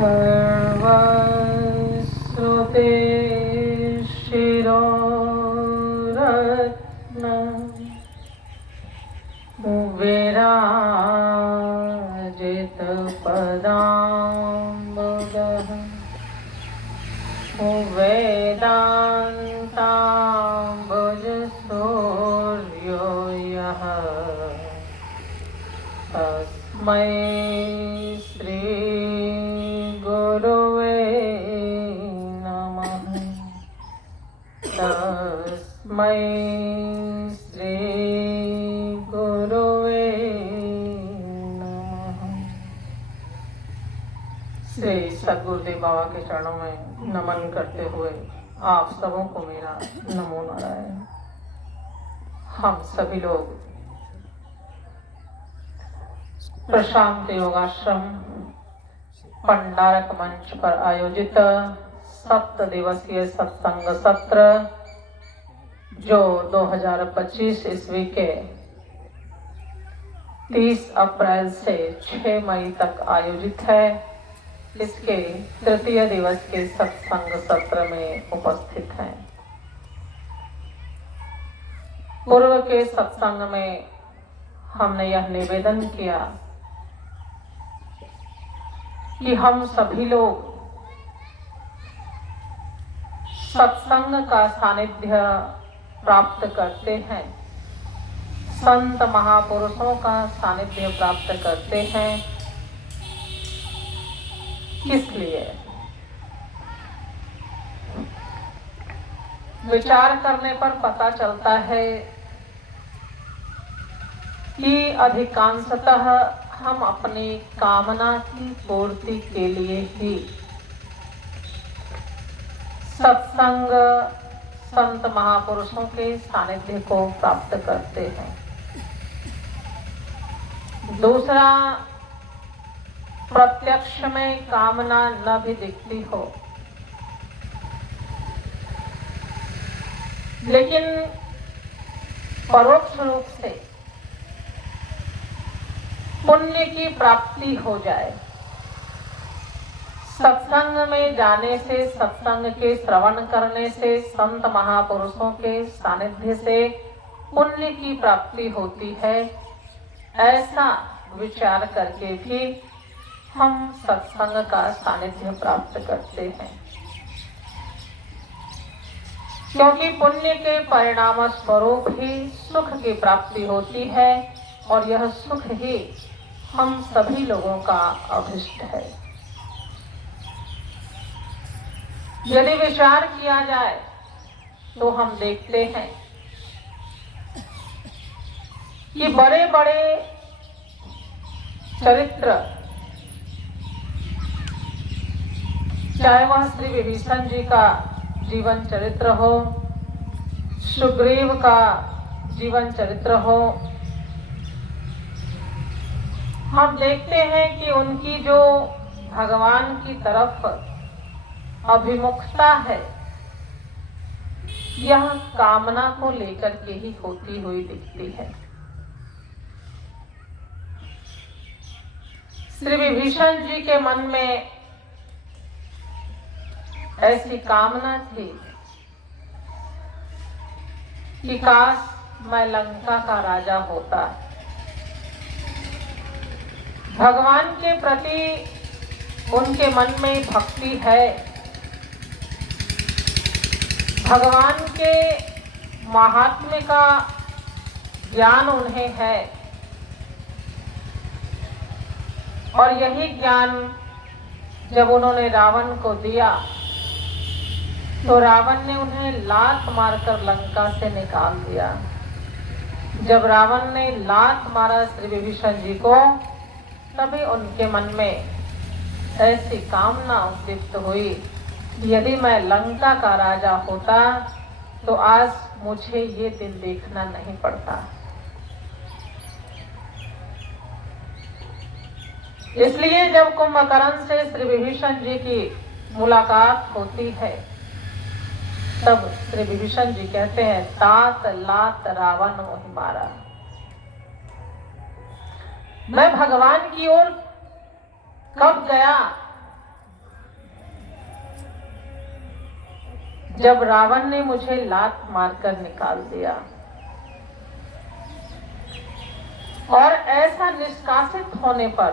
सर्वश्रुते शिरोरत्न विराजितपदाम्बुजः वेदान्ताम्बुजसूर्यो यः तस्मै श्री गुरुवे नमः। तस्मै श्री गुरुवे नमः। श्री सद्गुरुदेव बाबा के चरणों में नमन करते हुए आप सबों को मेरा नमो नारायण। हम सभी लोग प्रशांत योगाश्रम पंडारक मंच पर आयोजित 7 दिवसीय सत्संग सत्र जो 2025 ईस्वी के 30 अप्रैल से 6 मई तक आयोजित है, इसके तृतीय दिवस के सत्संग सत्र में उपस्थित हैं। पूर्व के सत्संग में हमने यह निवेदन किया कि हम सभी लोग सत्संग का सानिध्य प्राप्त करते हैं, संत महापुरुषों का सानिध्य प्राप्त करते हैं। किस लिए? विचार करने पर पता चलता है कि अधिकांशतः हम अपनी कामना की पूर्ति के लिए ही सत्संग संत महापुरुषों के सानिध्य को प्राप्त करते हैं। दूसरा, प्रत्यक्ष में कामना न भी दिखती हो, लेकिन परोक्ष रूप से पुण्य की प्राप्ति हो जाए। सत्संग में जाने से, सत्संग के श्रवण करने से, संत महापुरुषों के सानिध्य से पुण्य की प्राप्ति होती है, ऐसा विचार करके भी हम सत्संग का सानिध्य प्राप्त करते हैं। क्योंकि पुण्य के परिणाम स्वरूप ही सुख की प्राप्ति होती है और यह सुख ही हम सभी लोगों का अभिष्ट है। यदि विचार किया जाए तो हम देखते हैं कि बड़े बड़े चरित्र, चाहे वह श्री विभीषण जी का जीवन चरित्र हो, सुग्रीव का जीवन चरित्र हो, हम देखते हैं कि उनकी जो भगवान की तरफ अभिमुखता है, यह कामना को लेकर के ही होती हुई दिखती है। श्री विभीषण जी के मन में ऐसी कामना थी कि काश मैं लंका का राजा होता। भगवान के प्रति उनके मन में भक्ति है, भगवान के महात्म्य का ज्ञान उन्हें है, और यही ज्ञान जब उन्होंने रावण को दिया तो रावण ने उन्हें लात मारकर लंका से निकाल दिया। जब रावण ने लात मारा श्री विभीषण जी को, तभी उनके मन में ऐसी कामना उद्दीप्त हुई, यदि मैं लंका का राजा होता तो आज मुझे ये दिन देखना नहीं पड़ता। इसलिए जब कुंभकर्ण से श्री विभीषण जी की मुलाकात होती है, तब श्री विभीषण जी कहते हैं, तात लात रावण मोहि मारा। मैं भगवान की ओर कब गया जब रावण ने मुझे लात मारकर निकाल दिया और ऐसा निष्कासित होने पर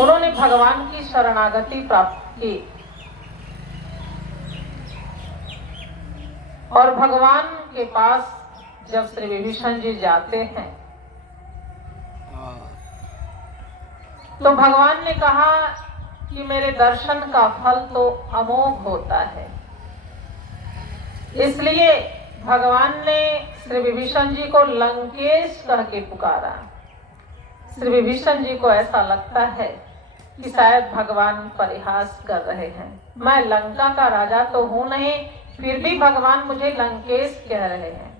उन्होंने भगवान की शरणागति प्राप्त की और भगवान के पास जब श्री विभीषण जी जाते हैं तो भगवान ने कहा कि मेरे दर्शन का फल तो अमोघ होता है। इसलिए भगवान ने श्री विभीषण जी को लंकेश कह के पुकारा। श्री विभीषण जी को ऐसा लगता है कि शायद भगवान परिहास कर रहे हैं। मैं लंका का राजा तो हूं नहीं, फिर भी भगवान मुझे लंकेश कह रहे हैं।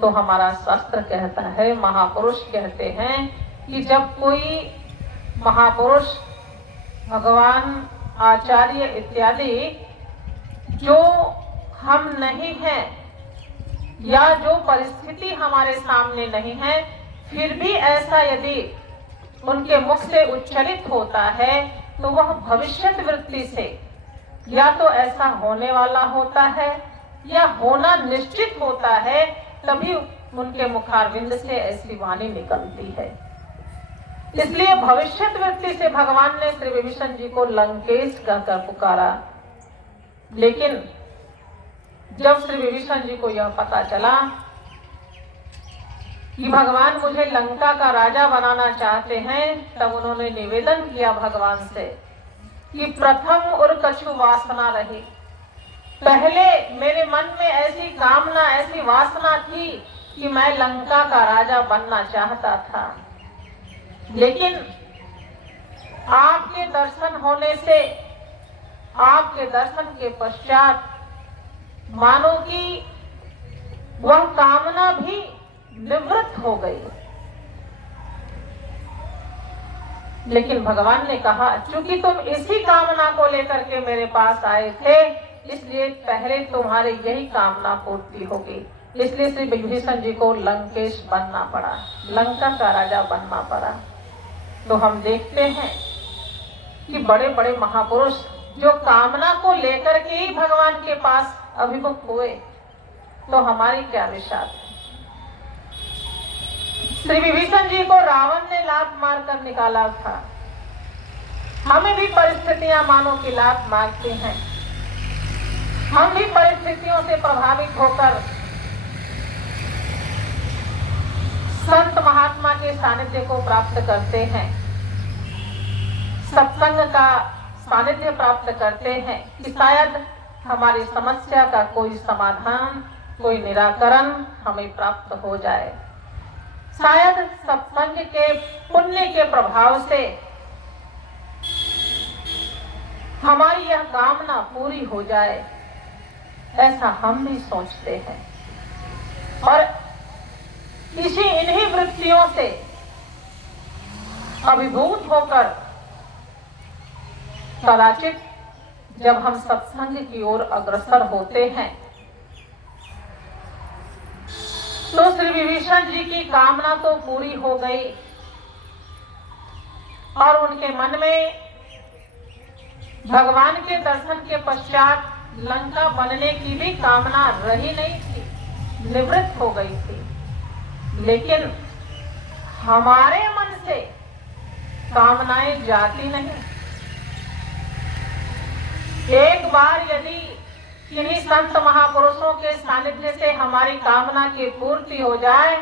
तो हमारा शास्त्र कहता है, महापुरुष कहते हैं कि जब कोई महापुरुष, भगवान, आचार्य इत्यादि जो हम नहीं हैं या जो परिस्थिति हमारे सामने नहीं है, फिर भी ऐसा यदि उनके मुख से उच्चारित होता है तो वह भविष्यत वृत्ति से या तो ऐसा होने वाला होता है या होना निश्चित होता है, तभी उनके मुखारविंद से ऐसी वाणी निकलती है। इसलिए भविष्यत वृत्ति से भगवान ने श्री विभीषण जी को लंकेश कहकर पुकारा। लेकिन जब श्री विभीषण जी को यह पता चला कि भगवान मुझे लंका का राजा बनाना चाहते हैं, तब उन्होंने निवेदन किया भगवान से कि प्रथम और कछु वासना रही। पहले मेरे मन में ऐसी कामना, ऐसी वासना थी कि मैं लंका का राजा बनना चाहता था, लेकिन आपके दर्शन होने से, आपके दर्शन के पश्चात मानो कि वह कामना भी निवृत्त हो गई। लेकिन भगवान ने कहा, चूंकि तुम इसी कामना को लेकर के मेरे पास आए थे, इसलिए पहले तुम्हारी यही कामना पूर्ति होगी। इसलिए श्री विभीषण जी को लंकेश बनना पड़ा, लंका का राजा बनना पड़ा। तो हम देखते हैं कि बड़े बड़े महापुरुष जो कामना को लेकर के ही भगवान के पास अभिमुख हुए, तो हमारी क्या विशाल। श्री विभीषण जी को रावण ने लात मारकर निकाला था। हमें भी परिस्थितियां मानो की लात मारती हैं। हम भी परिस्थितियों से प्रभावित होकर संत महात्मा के सानिध्य को प्राप्त करते हैं, सत्संग का सानिध्य प्राप्त करते हैं कि शायद हमारी समस्या का कोई समाधान, कोई निराकरण हमें प्राप्त हो जाए। शायद सत्संग के पुण्य के प्रभाव से हमारी यह कामना पूरी हो जाए, ऐसा हम भी सोचते हैं। और इन्हीं वृत्तियों से अभिभूत होकर कदाचित जब हम सत्संग की ओर अग्रसर होते हैं, तो श्री विभीषण जी की कामना तो पूरी हो गई और उनके मन में भगवान के दर्शन के पश्चात लंका बनने की भी कामना रही नहीं थी, निवृत्त हो गई थी। लेकिन हमारे मन से कामनाएं जाती नहीं। एक बार यदि किन्हीं संत महापुरुषों के सानिध्य से हमारी कामना की पूर्ति हो जाए,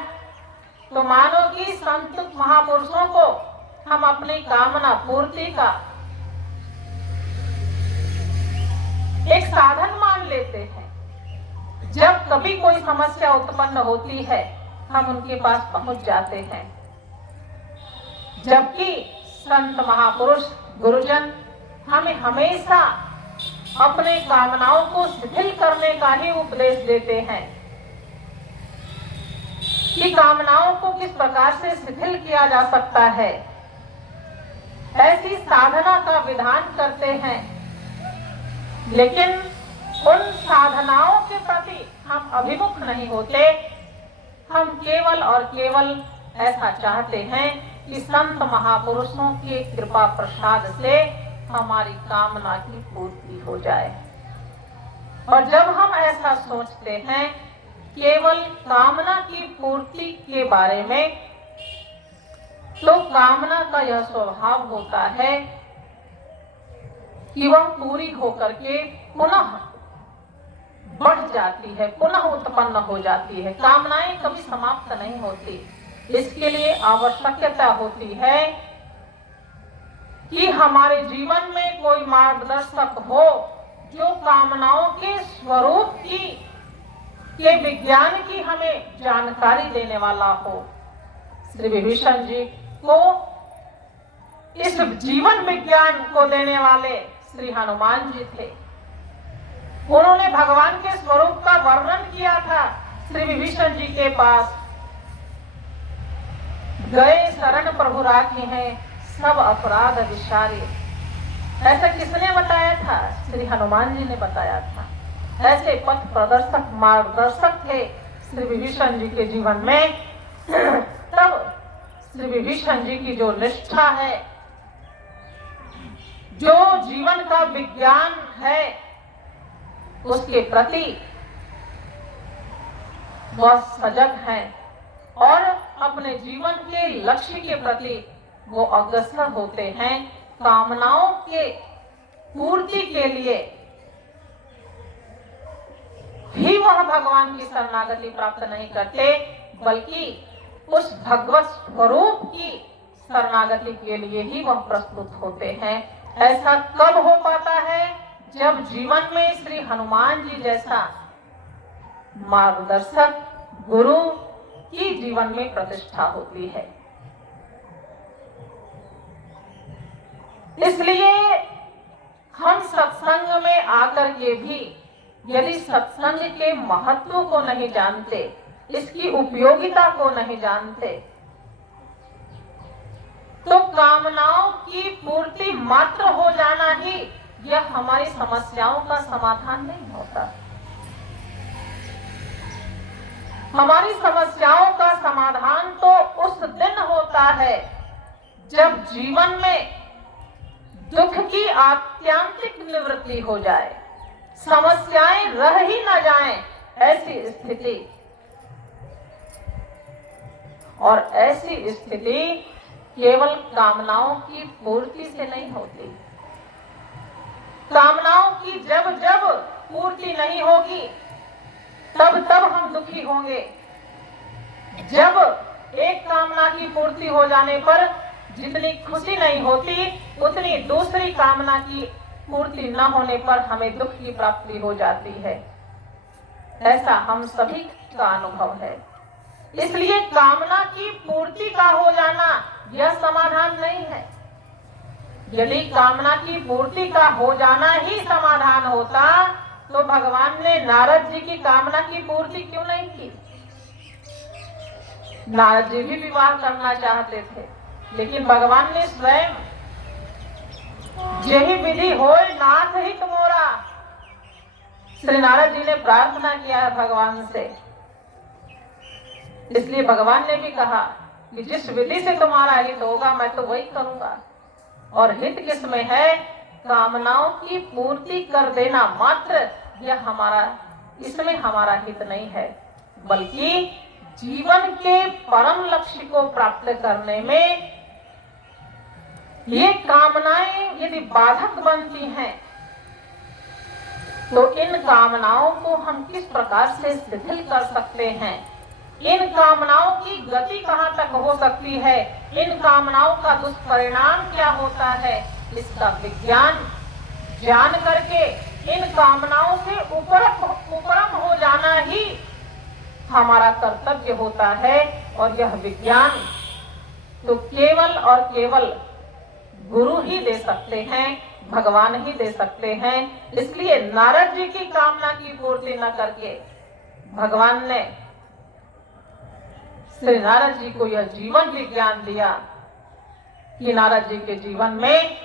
तो मानो कि संत महापुरुषों को हम अपनी कामना पूर्ति का एक साधन मान लेते हैं। जब कभी कोई समस्या उत्पन्न होती है, हम उनके पास पहुंच जाते हैं। जबकि संत महापुरुष गुरुजन हमें हमेशा अपने कामनाओं को शिथिल करने का ही उपदेश देते हैं कि कामनाओं को किस प्रकार से शिथिल किया जा सकता है, ऐसी साधना का विधान करते हैं। लेकिन उन साधनाओं के प्रति हम अभिमुख नहीं होते। हम केवल और केवल ऐसा चाहते हैं कि संत महापुरुषों की कृपा प्रसाद से हमारी कामना की पूर्ति हो जाए। और जब हम ऐसा सोचते हैं केवल कामना की पूर्ति के बारे में, तो कामना का यह स्वभाव होता है कि वह पूरी होकर के पुनः बढ़ जाती है, पुनः उत्पन्न हो जाती है। कामनाएं कभी समाप्त नहीं होती। इसके लिए आवश्यकता होती है कि हमारे जीवन में कोई मार्गदर्शक हो जो कामनाओं के स्वरूप की, के विज्ञान की हमें जानकारी देने वाला हो। श्री विभीषण जी को इस जीवन विज्ञान को देने वाले श्री हनुमान जी थे। उन्होंने भगवान के स्वरूप का वर्णन किया था। श्री विभीषण जी के पास गए शरण प्रभु राखी हैं सब अपराध विसारे, ऐसा किसने बताया था? श्री हनुमान जी ने बताया था। ऐसे पथ प्रदर्शक मार्गदर्शक थे श्री विभीषण जी के जीवन में। तब श्री विभीषण जी की जो निष्ठा है, जो जीवन का विज्ञान है, उसके प्रति वह सजग हैं और अपने जीवन के लक्ष्य के प्रति वो अग्रसर होते हैं। कामनाओं के पूर्ति के लिए भी वह भगवान की शरणागति प्राप्त नहीं करते, बल्कि उस भगवत स्वरूप की शरणागति के लिए ही वह प्रस्तुत होते हैं। ऐसा कब हो पाता है? जब जीवन में श्री हनुमान जी जैसा मार्गदर्शक गुरु की जीवन में प्रतिष्ठा होती है। इसलिए हम सत्संग में आकर के भी यदि सत्संग के महत्व को नहीं जानते, इसकी उपयोगिता को नहीं जानते, तो कामनाओं की पूर्ति मात्र हो जाना ही यह हमारी समस्याओं का समाधान नहीं होता। हमारी समस्याओं का समाधान तो उस दिन होता है जब जीवन में दुख की आत्यंतिक निवृत्ति हो जाए, समस्याएं रह ही न जाएं, ऐसी स्थिति। और ऐसी स्थिति केवल कामनाओं की पूर्ति से नहीं होती। कामनाओं की जब जब पूर्ति नहीं होगी तब तब हम दुखी होंगे। जब एक कामना की पूर्ति हो जाने पर जितनी खुशी नहीं होती, उतनी दूसरी कामना की पूर्ति न होने पर हमें दुख की प्राप्ति हो जाती है। ऐसा हम सभी का अनुभव है। इसलिए कामना की पूर्ति का हो जाना यह समाधान नहीं है। यदि कामना की पूर्ति का हो जाना ही समाधान होता तो भगवान ने नारद जी की कामना की पूर्ति क्यों नहीं की? नारद जी भी विवाह करना चाहते थे, लेकिन भगवान ने स्वयं यही विधि होय नाथ हित मोरा, श्री नारद जी ने प्रार्थना किया है भगवान से। इसलिए भगवान ने भी कहा कि जिस विधि से तुम्हारा हित होगा मैं तो वही करूंगा। और हित किसमें है? कामनाओं की पूर्ति कर देना मात्र यह हमारा, इसमें हमारा हित नहीं है, बल्कि जीवन के परम लक्ष्य को प्राप्त करने में ये कामनाएं यदि बाधक बनती हैं तो इन कामनाओं को हम किस प्रकार से शिथिल कर सकते हैं, इन कामनाओं की गति कहां तक हो सकती है, इन कामनाओं का दुष्परिणाम क्या होता है, इसका विज्ञान जान करके इन कामनाओं से उपरम हो जाना ही हमारा कर्तव्य होता है। और यह विज्ञान तो केवल और केवल गुरु ही दे सकते हैं, भगवान ही दे सकते हैं। इसलिए नारद जी की कामना की पूर्ति न करके भगवान ने श्री नारद जी को यह जीवन विज्ञान दिया कि नारद जी के जीवन में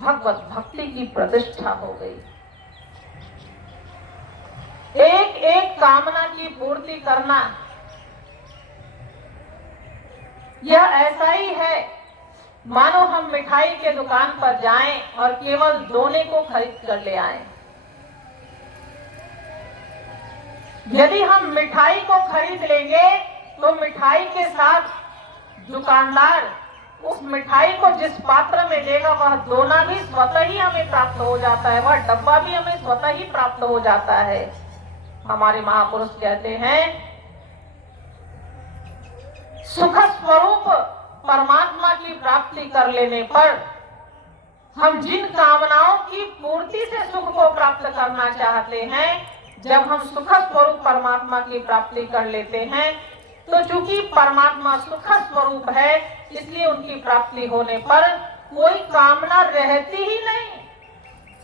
भगवत भक्ति की प्रतिष्ठा हो गई। एक एक कामना की पूर्ति करना यह ऐसा ही है मानो हम मिठाई के दुकान पर जाएं और केवल दोने को खरीद कर ले आएं। यदि हम मिठाई को खरीद लेंगे तो मिठाई के साथ दुकानदार उस मिठाई को जिस पात्र में देगा वह दोना भी स्वतः ही हमें प्राप्त हो जाता है, वह डब्बा भी हमें स्वतः ही प्राप्त हो जाता है। हमारे महापुरुष कहते हैं सुख स्वरूप परमात्मा की प्राप्ति कर लेने पर हम जिन कामनाओं की पूर्ति से सुख को प्राप्त करना चाहते हैं, जब हम सुख स्वरूप परमात्मा की प्राप्ति कर लेते हैं तो चूंकि परमात्मा सुख स्वरूप है, इसलिए उनकी प्राप्ति होने पर कोई कामना रहती ही नहीं,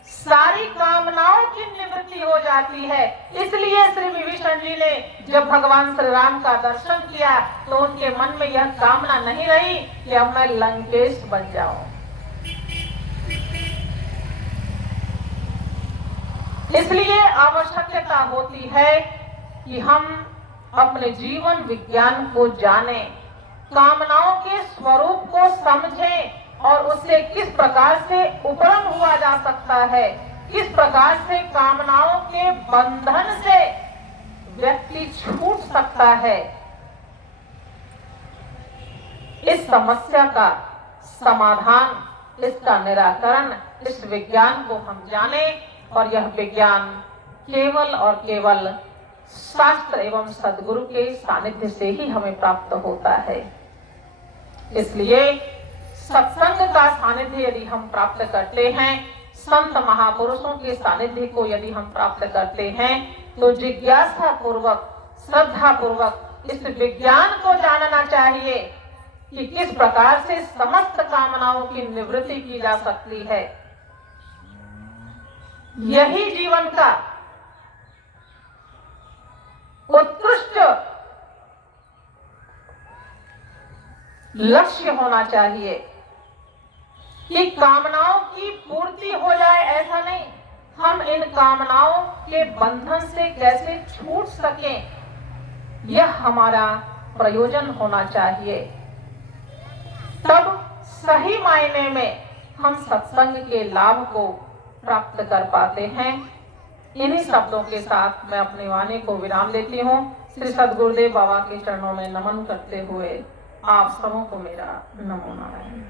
सारी कामनाओं की निवृत्ति हो जाती है। इसलिए श्री विभीषण जी ने जब भगवान श्री राम का दर्शन किया तो उनके मन में यह कामना नहीं रही कि अब मैं लंकेश बन जाऊं। इसलिए आवश्यकता होती है कि हम अपने जीवन विज्ञान को जानें, कामनाओं के स्वरूप को समझें और उससे किस प्रकार से उपरम हुआ जा सकता है, किस प्रकार से कामनाओं के बंधन से व्यक्ति छूट सकता है। इस समस्या का समाधान, इसका निराकरण, इस विज्ञान को हम जाने और यह विज्ञान केवल और केवल शास्त्र एवं सद्गुरु के सानिध्य से ही हमें प्राप्त होता है। इसलिए सत्संग का सानिध्य यदि हम प्राप्त करते हैं, संत महापुरुषों के सानिध्य को यदि हम प्राप्त करते हैं, तो जिज्ञासा पूर्वक, श्रद्धा पूर्वक इस विज्ञान को जानना चाहिए कि किस प्रकार से समस्त कामनाओं की निवृत्ति की जा सकती है। यही जीवन का उत्कृष्ट लक्ष्य होना चाहिए कि कामनाओं की पूर्ति हो जाए, ऐसा नहीं, हम इन कामनाओं के बंधन से कैसे छूट सकें, यह हमारा प्रयोजन होना चाहिए। तब सही मायने में हम सत्संग के लाभ को प्राप्त कर पाते हैं। इन्हीं शब्दों के साथ मैं अपनी वाणी को विराम देती हूँ। श्री सद्गुरुदेव बाबा के चरणों में नमन करते हुए आप सबों को मेरा नमो नारायण।